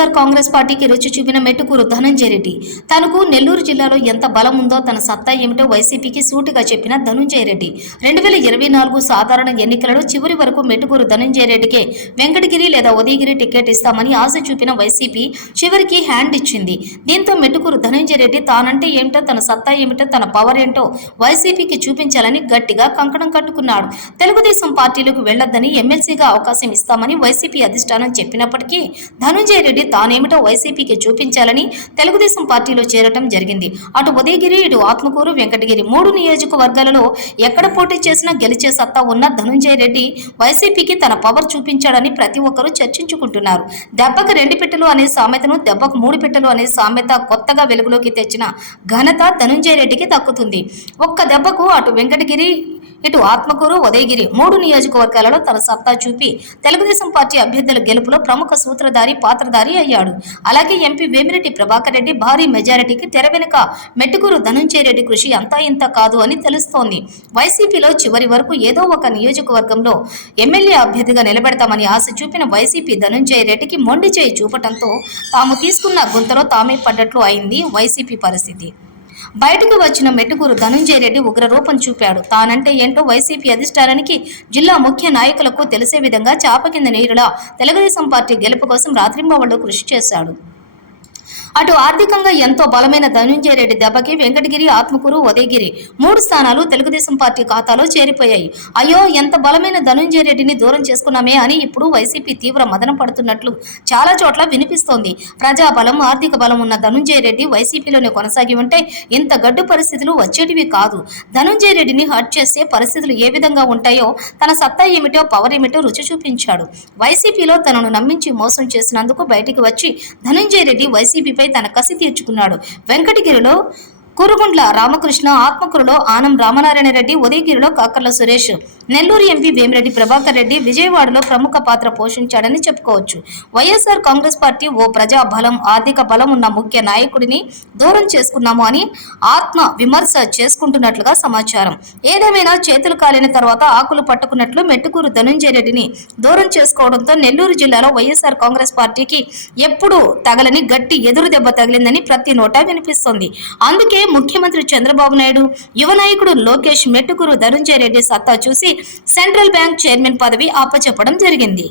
వైఎస్ఆర్ కాంగ్రెస్ పార్టీకి రుచి చూపిన మెట్టుకూరు ధనంజయ రెడ్డి తనకు నెల్లూరు జిల్లాలో ఎంత బలం ఉందో తన సత్తా ఏమిటో వైసీపీకి సూటిగా చెప్పిన ధనంజయ రెడ్డి 2024 సాధారణ ఎన్నికలలో చివరి వరకు మెట్టుకూరు ధనంజయ రెడ్డికే వెంకటగిరి లేదా ఉదయగిరి టికెట్ ఇస్తామని ఆశ చూపిన వైసీపీ చివరికి హ్యాండ్ ఇచ్చింది. దీంతో మెట్టుకూరు ధనంజయ రెడ్డి తానంటే ఏమిటో తన సత్తా ఏమిటో తన పవర్ ఏంటో వైసీపీకి చూపించాలని గట్టిగా కంకణం కట్టుకున్నాడు. తెలుగుదేశం పార్టీలకు వెళ్లొద్దని ఎమ్మెల్సీగా అవకాశం ఇస్తామని వైసీపీ అధిష్టానం చెప్పినప్పటికీ ధనంజయ రెడ్డి తానేమిటో వైసీపీకి చూపించాలని తెలుగుదేశం పార్టీలో చేరటం జరిగింది. అటు ఉదయగిరి, ఇటు ఆత్మకూరు, వెంకటగిరి 3 నియోజకవర్గాలలో ఎక్కడ పోటీ చేసినా గెలిచే సత్తా ఉన్న ధనంజయ రెడ్డి వైసీపీకి తన పవర్ చూపించాడని ప్రతి ఒక్కరూ చర్చించుకుంటున్నారు. దెబ్బకు 2 పెట్టెలు అనే సామెతను దెబ్బకు 3 పెట్టెలు అనే సామెత కొత్తగా వెలుగులోకి తెచ్చిన ఘనత ధనంజయ రెడ్డికి దక్కుతుంది. ఒక్క దెబ్బకు అటు వెంకటగిరి, ఇటు ఆత్మకూరు, ఉదయగిరి 3 నియోజకవర్గాలలో తన సత్తా చూపి తెలుగుదేశం పార్టీ అభ్యర్థుల గెలుపులో ప్రముఖ సూత్రధారి, పాత్రధారి అయ్యాడు. అలాగే ఎంపీ వేమిరెడ్డి ప్రభాకర్ రెడ్డి భారీ మెజారిటీకి తెర వెనుక మెట్టుకూరు ధనంజయ రెడ్డి కృషి అంతా ఇంత కాదు అని తెలుస్తోంది. వైసీపీలో చివరి వరకు ఏదో ఒక నియోజకవర్గంలో ఎమ్మెల్యే అభ్యర్థిగా నిలబెడతామని ఆశ చూపిన వైసీపీ ధనంజయ రెడ్డికి మొండి చేయి చూపటంతో తాము తీసుకున్న గుంతలో తామే పడ్డట్లు అయింది వైసీపీ పరిస్థితి. బయటకు వచ్చిన మెట్టుకూరు ధనంజయ రెడ్డి ఉగ్రరూపం చూపాడు. తానంటే ఏంటో వైసీపీ అధిష్టానానికి, జిల్లా ముఖ్య నాయకులకు తెలిసే విధంగా చాప కింద నీరులా తెలుగుదేశం పార్టీ గెలుపు కోసం రాత్రింబవళ్లు కృషి చేశాడు. అటు ఆర్థికంగా ఎంతో బలమైన ధనంజయ రెడ్డి దెబ్బకి వెంకటగిరి, ఆత్మకూరు, ఉదయగిరి 3 స్థానాలు తెలుగుదేశం పార్టీ ఖాతాలో చేరిపోయాయి. అయ్యో, ఎంత బలమైన ధనంజయ రెడ్డిని దూరం చేసుకున్నామే అని ఇప్పుడు వైసీపీ తీవ్ర మదన పడుతున్నట్లు చాలా చోట్ల వినిపిస్తోంది. ప్రజాబలం, ఆర్థిక బలం ఉన్న ధనంజయ రెడ్డి వైసీపీలోనే కొనసాగి ఉంటే ఇంత గడ్డు పరిస్థితులు వచ్చేటివి కాదు. ధనంజయ రెడ్డిని హర్ట్ చేసే పరిస్థితులు ఏ విధంగా ఉంటాయో, తన సత్తా ఏమిటో, పవర్ ఏమిటో రుచి చూపించాడు. వైసీపీలో తనను నమ్మించి మోసం చేసినందుకు బయటికి వచ్చి ధనంజయ రెడ్డి వైసీపీ తన కసి తీర్చుకున్నాడు. వెంకటగిరిలో కురుగుండ్ల రామకృష్ణ, ఆత్మకూరులో ఆనం రామనారాయణ రెడ్డి, ఉదయగిరిలో కాకర్ల సురేష్, నెల్లూరు ఎంపీ వేమిరెడ్డి ప్రభాకర్ రెడ్డి విజయవాడలో ప్రముఖ పాత్ర పోషించాడని చెప్పుకోవచ్చు. వైఎస్ఆర్ కాంగ్రెస్ పార్టీ ఓ ప్రజా బలం, ఆర్థిక బలం ఉన్న ముఖ్య నాయకుడిని దూరం చేసుకున్నాము అని ఆత్మ విమర్శ చేసుకుంటున్నట్లుగా సమాచారం. ఏదేమైనా చేతులు కాలిన తర్వాత ఆకులు పట్టుకున్నట్లు మెట్టుకూరు ధనంజయ రెడ్డిని దూరం చేసుకోవడంతో నెల్లూరు జిల్లాలో వైఎస్ఆర్ కాంగ్రెస్ పార్టీకి ఎప్పుడూ తగలని గట్టి ఎదురు దెబ్బ తగిలిందని ప్రతి నోటా వినిపిస్తోంది. అందుకే ముఖ్యమంత్రి చంద్రబాబు నాయుడు, యువ నాయకుడు లోకేష్ మెట్టుకూరు ధనంజయ రెడ్డి సత్తా చూసి సెంట్రల్ బ్యాంక్ చైర్మన్ పదవి అప్పచెప్పడం జరిగింది.